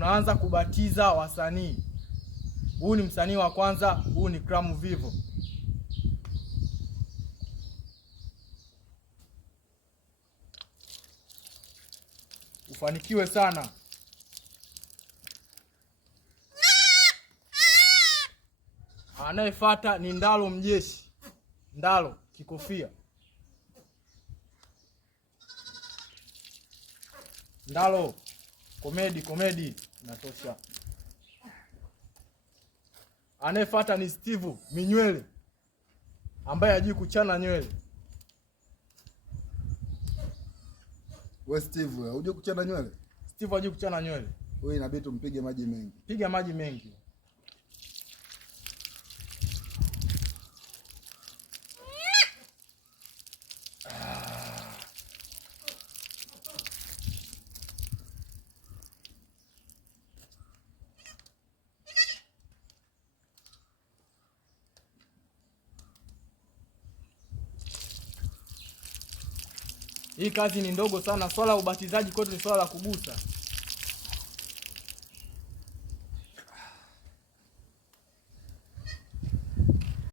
tunaanza kubatiza wasanii. Huu ni msanii wa kwanza, huu ni Clam Vivo. Ufanikiwe sana. Anayefuata ni Ndalo Mjeshi. Ndalo Kikofia. Ndalo komedi inatosha. Anayefuata ni Steve Minywele ambaye hajui kuchana nywele. Wewe Steve, hujui kuchana nywele? Steve hajui kuchana nywele. Wewe inabidi tumpige maji mengi. Piga maji mengi. Hii kazi ni ndogo sana. Swala la ubatizaji kwetu ni swala la kugusa.